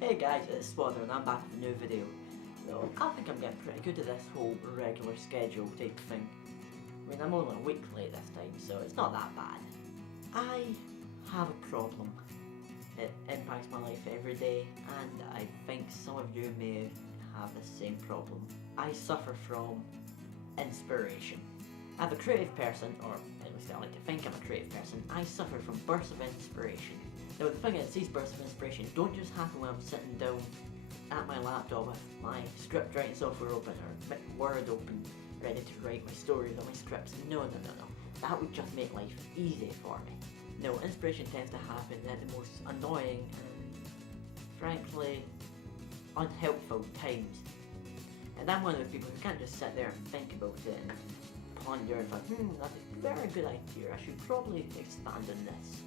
Hey guys, it's Slaughter and I'm back with a new video. So, I think I'm getting pretty good at this whole regular schedule type thing. I mean, I'm only a week late this time, so it's not that bad. I have a problem. It impacts my life every day, and I think some of you may have the same problem. I suffer from inspiration. As a creative person, or at least I like to think I'm a creative person, I suffer from bursts of inspiration. Now the thing is, these bursts of inspiration don't just happen when I'm sitting down at my laptop with my script writing software open or Word open, ready to write my stories or my scripts. No. That would just make life easy for me. No, inspiration tends to happen at the most annoying and frankly unhelpful times. And I'm one of those people who can't just sit there and think about it and ponder and think, that's a very good idea, I should probably expand on this.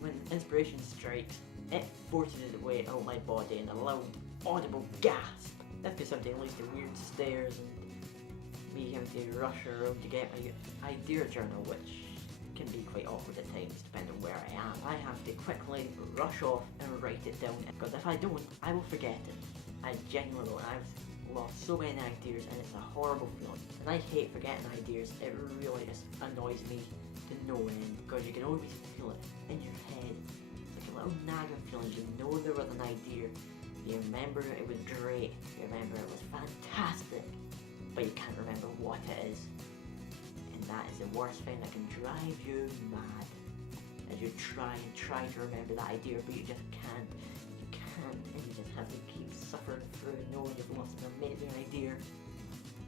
When inspiration strikes, it forces its way out of my body in a loud, audible gasp. This could something leads to weird stares and me having to rush around to get my idea journal, which can be quite awkward at times depending on where I am. I have to quickly rush off and write it down, because if I don't, I will forget it. I genuinely will. I've lost so many ideas and it's a horrible feeling. And I hate forgetting ideas. It really just annoys me to no end, because you can always feel it in your head. It's like a little nagging feeling. You know there was an idea, you remember it was great, you remember it was fantastic, but you can't remember what it is. And that is the worst thing that can drive you mad, as you try to remember that idea, but you just can't. You can't, and you just have to keep suffering through knowing you've lost an amazing idea.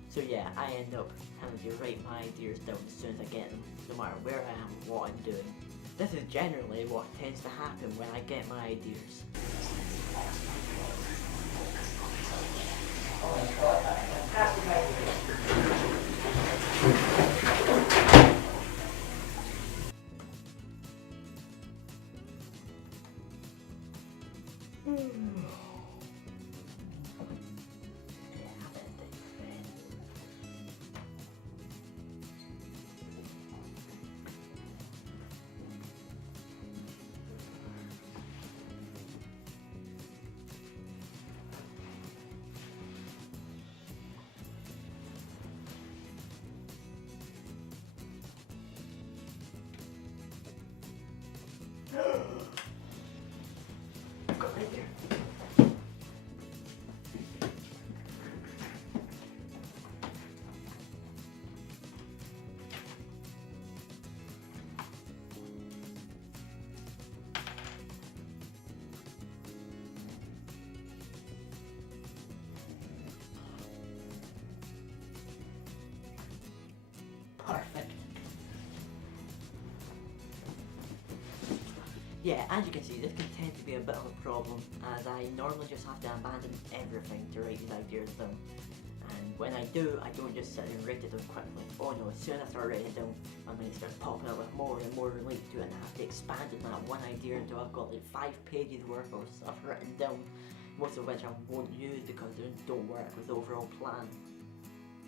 So yeah, I end up having to write my ideas down as soon as I get them, no matter where I am, what I'm doing. This is generally what tends to happen when I get my ideas. Got right there. Perfect. Yeah, as you can see, this can tend to be a bit of a problem, as I normally just have to abandon everything to write these ideas down. And when I do, I don't just sit and write it down quickly. Oh no, as soon as I start writing it down, I'm going to start popping up with more and more relate to it, and I have to expand on that one idea until I've got like 5 pages worth of stuff written down, most of which I won't use because they don't work with the overall plan.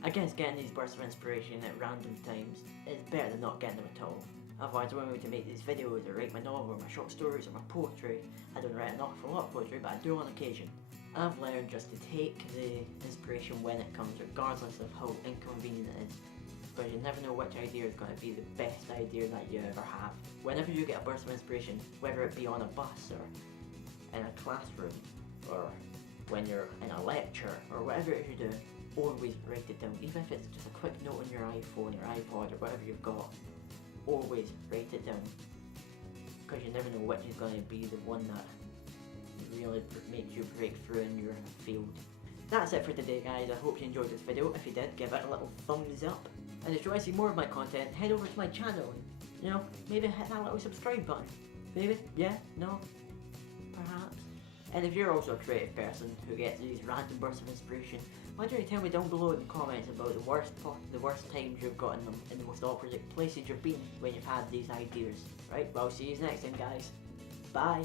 I guess getting these bursts of inspiration at random times is better than not getting them at all. Otherwise, I won't be able to make these videos or write my novel or my short stories or my poetry. I don't write an awful lot of poetry, but I do on occasion. I've learned just to take the inspiration when it comes, regardless of how inconvenient it is, because you never know which idea is going to be the best idea that you ever have. Whenever you get a burst of inspiration, whether it be on a bus or in a classroom or when you're in a lecture or whatever it is you're doing, always write it down. Even if it's just a quick note on your iPhone or iPod or whatever you've got, always write it down, because you never know which is going to be the one that really makes you break through in your field. That's it for today, guys. I hope you enjoyed this video. If you did, give it a little thumbs up, and if you want to see more of my content, head over to my channel and, maybe hit that little subscribe button. Maybe? Yeah? No? Perhaps? And if you're also a creative person who gets these random bursts of inspiration, why don't you tell me down below in the comments about the worst times you've gotten them in the most awkward places you've been when you've had these ideas. Right, well, see you next time, guys. Bye.